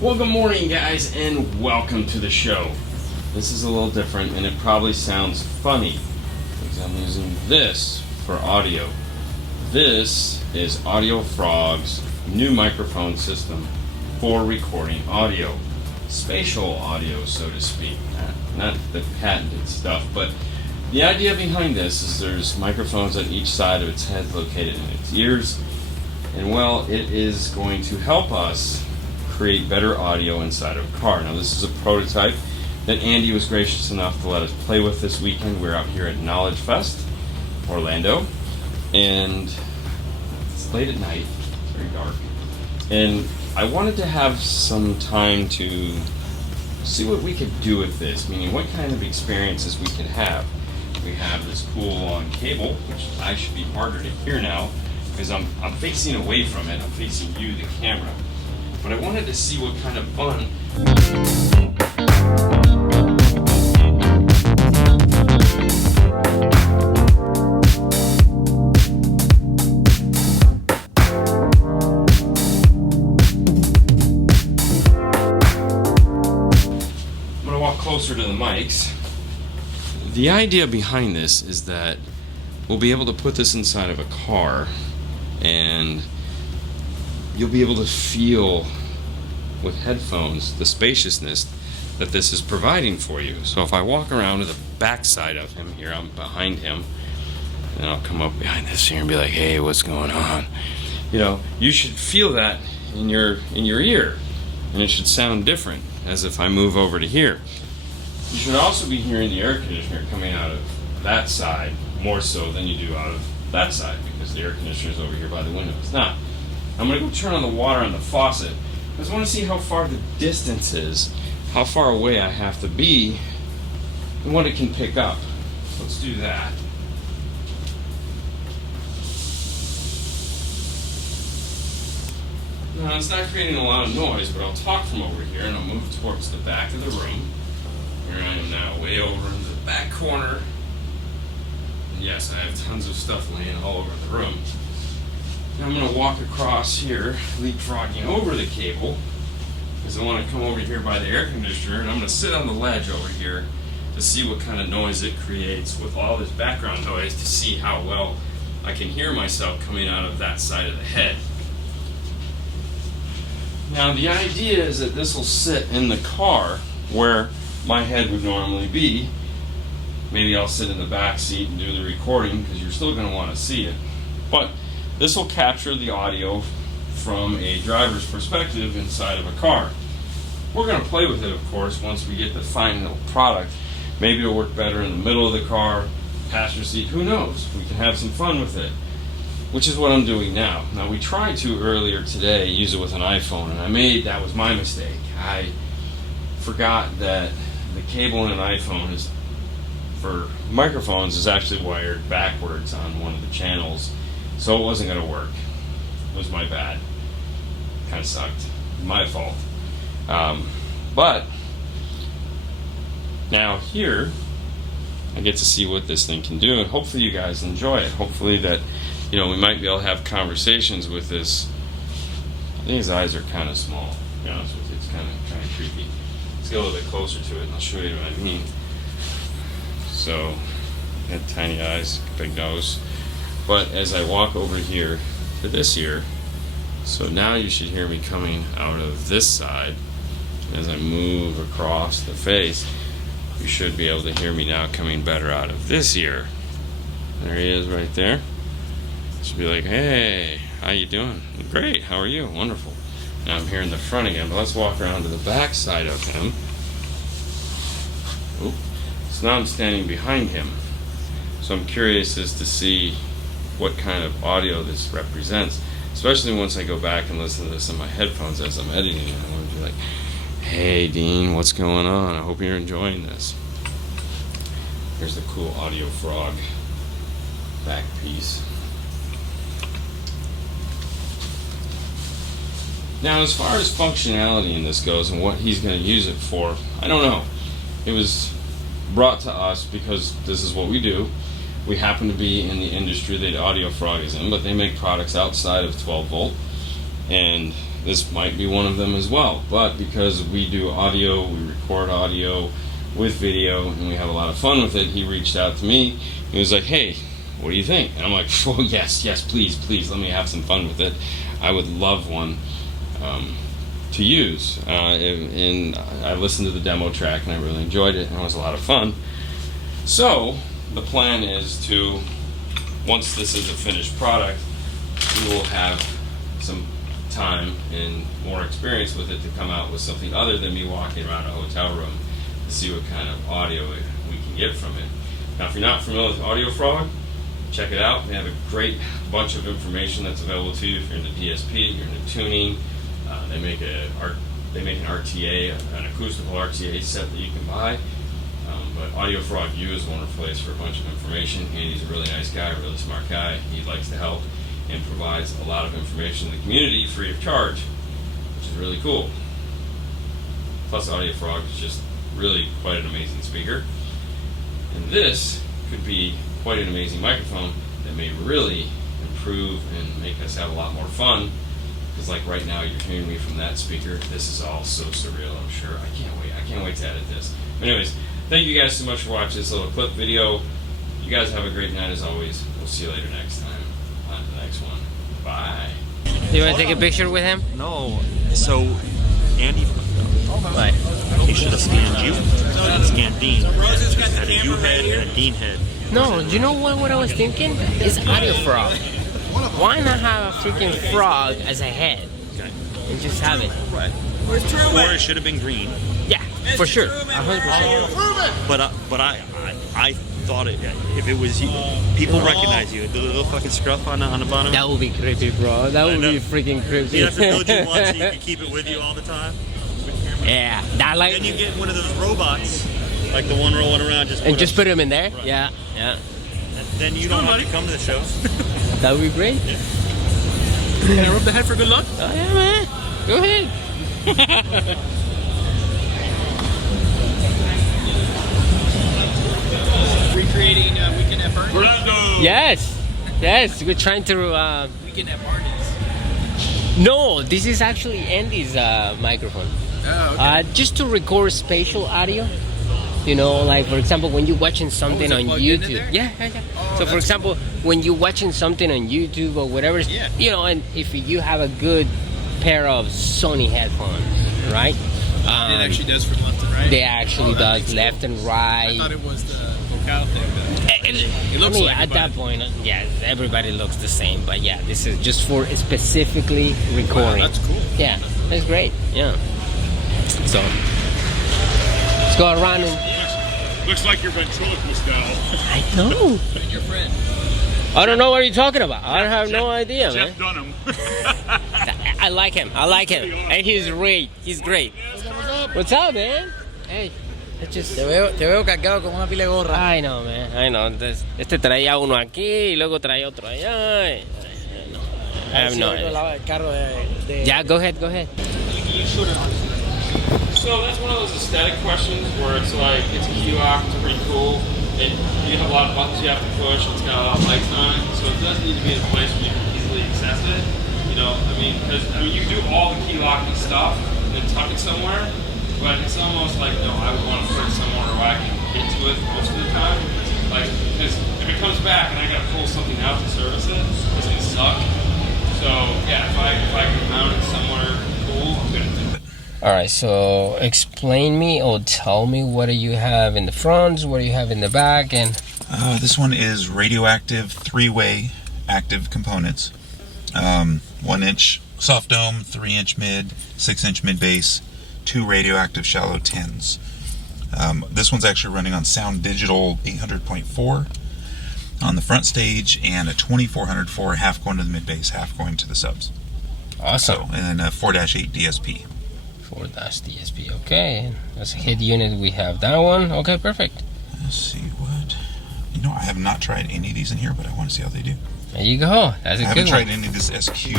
Well, good morning, guys, and welcome to the show. This is a little different, and it probably sounds funny because I'm using this for audio. This is Audio Frog's new microphone system for recording audio. Spatial audio, so to speak. Not the patented stuff, but the idea behind this is there's microphones on each side of its head located in its ears, and well, it is going to help us create better audio inside of a car. Now, this is a prototype that Andy was gracious enough to let us play with this weekend. We're out here at Knowledge Fest, Orlando, and it's late at night, it's very dark, and I wanted to have some time to see what we could do with this, meaning what kind of experiences we could have. We have this cool long cable, which I should be harder to hear now because I'm facing away from it. I'm facing you, the camera. But I wanted to see what kind of fun. I'm going to walk closer to the mics. The idea behind this is that we'll be able to put this inside of a car and you'll be able to feel with headphones the spaciousness that this is providing for you. So if I walk around to the back side of him here, I'm behind him, and I'll come up behind this here and be like, hey, what's going on? You know, you should feel that in your ear, and it should sound different as if I move over to here. You should also be hearing the air conditioner coming out of that side more so than you do out of that side, because the air conditioner is over here by the window. It's not. I'm going to go turn on the water on the faucet. I just want to see how far the distance is, how far away I have to be, and what it can pick up. Let's do that. Now, it's not creating a lot of noise, but I'll talk from over here, and I'll move towards the back of the room. Here I am now, way over in the back corner. And yes, I have tons of stuff laying all over the room. Now I'm going to walk across here, leapfrogging over the cable, because I want to come over here by the air conditioner, and I'm going to sit on the ledge over here to see what kind of noise it creates with all this background noise, to see how well I can hear myself coming out of that side of the head. Now the idea is that this will sit in the car where my head would normally be. Maybe I'll sit in the back seat and do the recording, because you're still going to want to see it. But this will capture the audio from a driver's perspective inside of a car. We're going to play with it, of course, once we get the final product. Maybe it'll work better in the middle of the car, passenger seat, who knows? We can have some fun with it, which is what I'm doing now. Now, we tried to earlier today use it with an iPhone, and that was my mistake. I forgot that the cable in an iPhone is, for microphones, is actually wired backwards on one of the channels. So it wasn't going to work. It was my bad. Kind of sucked. My fault. But now here, I get to see what this thing can do, and hopefully you guys enjoy it. Hopefully that, we might be able to have conversations with this. I think his eyes are kind of small, to be honest with you. It's kind of creepy. Let's get a little bit closer to it, and I'll show you what I mean. So, got tiny eyes, big nose. But as I walk over here to this ear, so now you should hear me coming out of this side. As I move across the face, you should be able to hear me now coming better out of this ear. There he is right there. Should be like, hey, how you doing? Great, how are you? Wonderful. Now I'm here in the front again, but let's walk around to the back side of him. Oop. So now I'm standing behind him. So I'm curious as to see what kind of audio this represents, especially once I go back and listen to this on my headphones as I'm editing it. I want to be like, hey Dean, what's going on? I hope you're enjoying this. Here's the cool Audio Frog back piece. Now, as far as functionality in this goes and what he's going to use it for, I don't know. It was brought to us because this is what we do. We happen to be in the industry that Audio Frog is in, but they make products outside of 12 volt, and this might be one of them as well. But because we do audio, we record audio with video, and we have a lot of fun with it, he reached out to me. He was like, hey, what do you think? And I'm like, oh, yes, please, let me have some fun with it. I would love one to use. And I listened to the demo track, and I really enjoyed it, and it was a lot of fun. So the plan is to, once this is a finished product, we will have some time and more experience with it to come out with something other than me walking around a hotel room to see what kind of audio we can get from it. Now, if you're not familiar with Audio Frog, check it out. They have a great bunch of information that's available to you if you're into DSP, you're into tuning. They make an RTA, an acoustical RTA set that you can buy. But Audio Frog U is a wonderful place for a bunch of information. Andy's a really nice guy, a really smart guy. He likes to help and provides a lot of information to the community free of charge, which is really cool. Plus, Audio Frog is just really quite an amazing speaker. And this could be quite an amazing microphone that may really improve and make us have a lot more fun. Because like right now, you're hearing me from that speaker. This is all so surreal, I'm sure. I can't wait to edit this. But anyways, thank you guys so much for watching this little clip video. You guys have a great night as always. We'll see you later next time on the next one. Bye. Do you want to take a picture with him? No. So, Andy fucked up. What? He should have scanned you and scanned Dean. Had a you head and a Dean head. No, do you know what I was thinking? It's Audio Frog. Why not have a freaking frog as a head? Okay. And just have it. Right. Or it should have been green. Yeah, for sure. 100%. But I thought if it was you, people recognize you. The little fucking scruff on the bottom. That would be creepy, bro. That would be freaking creepy. You have to build you one so you can keep it with you all the time. Yeah, that like. Then you get one of those robots, like the one rolling around, just put him in there. Right. Yeah. Then you don't have to come to the show. That would be great. Yeah. Can I rub the head for good luck? Oh yeah, man. Go ahead. Recreating Weekend at Bernie's? Fernando! Yes, we're trying to. Weekend at Bernie's. No, this is actually Andy's microphone. Oh, okay. Just to record spatial audio. You know, like for example, when you're watching something on YouTube. Yeah. Oh, So for example, when you're watching something on YouTube or whatever, you know, and if you have a good pair of Sony headphones, right? It actually does from left and right. They actually does left and right. I thought it was the vocal thing. It looks like at that point, yeah, everybody looks the same. But yeah, this is just for specifically recording. Wow, that's cool. Yeah, that's great. Yeah. So let's go around and. Looks like your ventriloquist now. I know. And your friend. I don't know what you're talking about. I have no idea, man. Jeff Dunham. I like him. And he's great. He's great. What's up, man? Hey. Just... Te veo cargado con una pila de gorra. I know, man. I know. Este traía uno aquí y luego traía otro allá. I have no idea. Yeah, go ahead. So that's one of those aesthetic questions where it's like, it's a key lock, it's pretty cool. You have a lot of buttons you have to push, it's got a lot of lights on it, so it does need to be in a place where you can easily access it. You know, because you do all the key locking stuff and then tuck it somewhere, but it's almost like, no, I would want to put it somewhere where I can get to it most of the time. Like, because if it comes back and I gotta pull something out to service it, it's gonna suck. So yeah, if I can mount it somewhere cool, I'm gonna do it. Alright, so explain me or tell me what do you have in the front, what do you have in the back, and... This one is radioactive 3-way active components. 1-inch soft dome, 3-inch mid, 6-inch mid bass, 2 radioactive shallow 10s. This one's actually running on Sound Digital 800.4 on the front stage, and a 2404, half going to the mid bass, half going to the subs. Awesome. So, and a 4-8 DSP. 4-DSP, okay. That's a head unit, we have that one. Okay, perfect. Let's see what... You know, I have not tried any of these in here, but I want to see how they do. There you go. That's a good one. I haven't tried any of this SQ